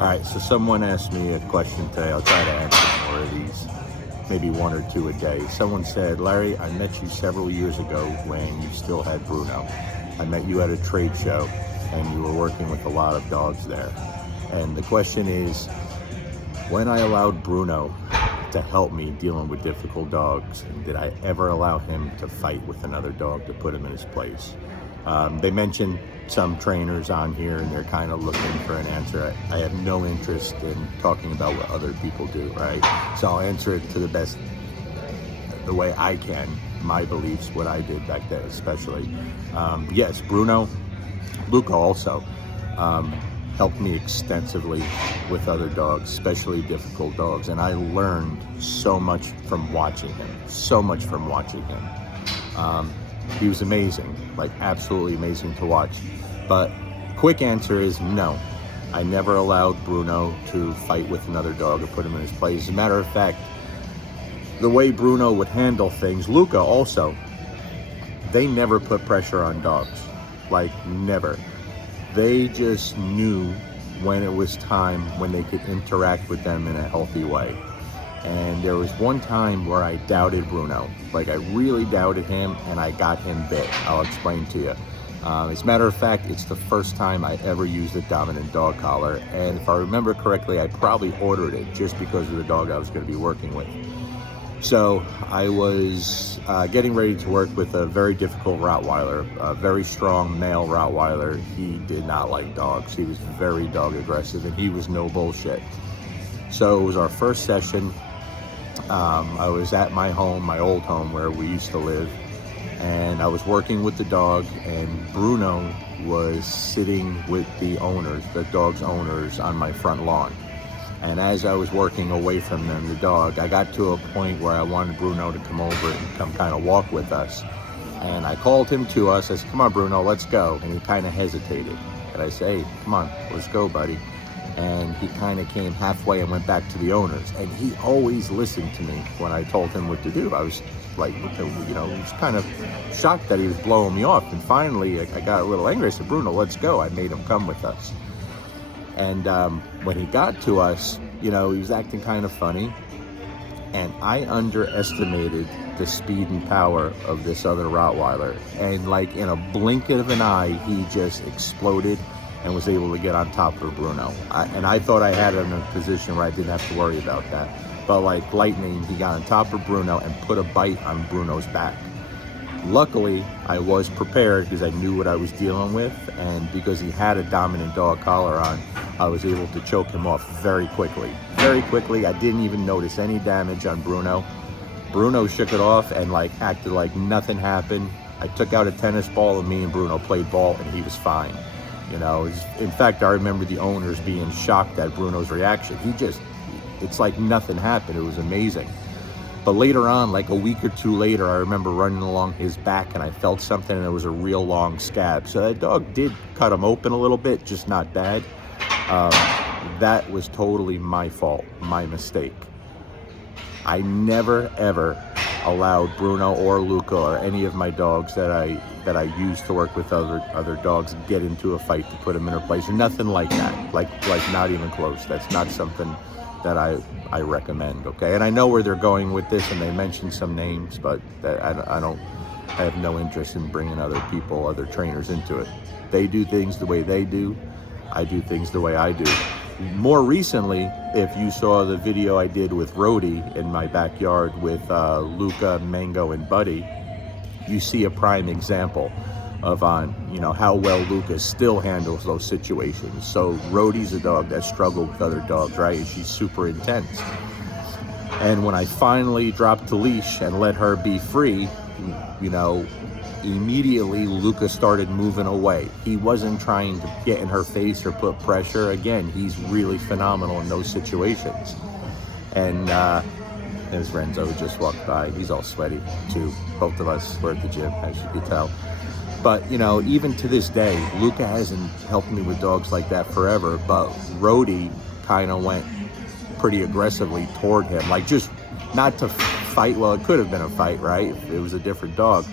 All right, so someone asked me a question today. I'll try to answer more of these, maybe one or two a day. Someone said, Larry, I met you several years ago when you still had Bruno. I met you at a trade show and you were working with a lot of dogs there. And the question is, when I allowed Bruno to help me dealing with difficult dogs, did I ever allow him to fight with another dog to put him in his place? They mentioned some trainers on here and they're kind of looking for an answer. I have no interest in talking about what other people do, right? So I'll answer it to the best, the way I can, my beliefs, what I did back then especially. Yes, Bruno, Luca also helped me extensively with other dogs, especially difficult dogs. And I learned so much from watching him, He was amazing, like absolutely amazing to watch. But quick answer is no. I never allowed Bruno to fight with another dog or put him in his place. As a matter of fact, the way Bruno would handle things, Luca also, they never put pressure on dogs, like never. They just knew when it was time, when they could interact with them in a healthy way. And there was one time where I doubted Bruno, like I really doubted him, and I got him bit. I'll explain to you. As a matter of fact, it's the first time I ever used a dominant dog collar, and if I remember correctly, I probably ordered it just because of the dog I was going to be working with. So I was getting ready to work with a very difficult Rottweiler, a very strong male Rottweiler. He did not like dogs. He was very dog aggressive, and he was no bullshit. So it was our first session. I was at my home, my old home where we used to live, and I was working with the dog, and Bruno was sitting with the owners, the dog's owners, on my front lawn. And as I was working away from them, the dog, I got to a point where I wanted Bruno to come over and come kind of walk with us. And I called him to us. I said, come on, Bruno, let's go. And he kind of hesitated. And I said, hey, come on, let's go, buddy. And he kind of came halfway and went back to the owners. And he always listened to me when I told him what to do. I was like, he was kind of shocked that he was blowing me off. And finally, I got a little angry. I said, Bruno, let's go. I made him come with us. And when he got to us, he was acting kind of funny. And I underestimated the speed and power of this other Rottweiler. And like in a blink of an eye, he just exploded and was able to get on top of Bruno. And I thought I had him in a position where I didn't have to worry about that. But like lightning, he got on top of Bruno and put a bite on Bruno's back. Luckily, I was prepared because I knew what I was dealing with, and because he had a dominant dog collar on, I was able to choke him off very quickly. Very quickly, I didn't even notice any damage on Bruno. Bruno shook it off and like acted like nothing happened. I took out a tennis ball and me and Bruno played ball and he was fine. In fact, I remember the owners being shocked at Bruno's reaction. It's like nothing happened. It was amazing. But later on, like a week or two later, I remember running along his back and I felt something and it was a real long scab. So that dog did cut him open a little bit, just not bad. That was totally my fault, my mistake. I never, ever allowed Bruno or Luca or any of my dogs that I used to work with other dogs get into a fight to put them in their place. Nothing like that, like not even close. That's not something that I recommend, okay? And I know where they're going with this, and they mentioned some names, but I have no interest in bringing other people, other trainers into it. They do things the way they do. I do things the way I do. More recently, if you saw the video I did with Rhodey in my backyard with Luca, Mango, and Buddy, you see a prime example of how well Luca still handles those situations. So Rhodey's a dog that struggled with other dogs, right? And she's super intense. And when I finally dropped the leash and let her be free, immediately Luca started moving away. He wasn't trying to get in her face or put pressure. Again, he's really phenomenal in those situations. And as Renzo just walked by, he's all sweaty too. Both of us were at the gym, as you could tell. But, even to this day, Luca hasn't helped me with dogs like that forever, but Rhodey kind of went pretty aggressively toward him, like just not to fight. Well, it could have been a fight, right? If it was a different dog.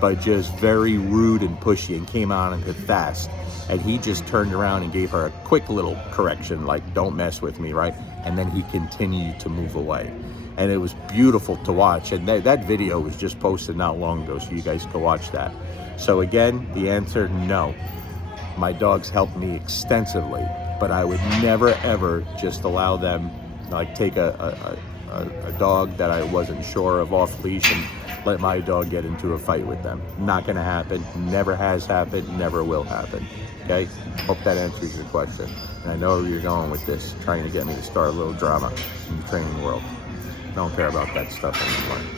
but just very rude and pushy, and came on and hit fast. And he just turned around and gave her a quick little correction, like, don't mess with me, right? And then he continued to move away. And it was beautiful to watch. And that video was just posted not long ago, so you guys can watch that. So again, the answer, no. My dogs helped me extensively, but I would never, ever just allow them, like, take a dog that I wasn't sure of off leash and let my dog get into a fight with them. Not gonna happen, never has happened, never will happen, okay? Hope that answers your question. And I know where you're going with this, trying to get me to start a little drama in the training world. I don't care about that stuff anymore.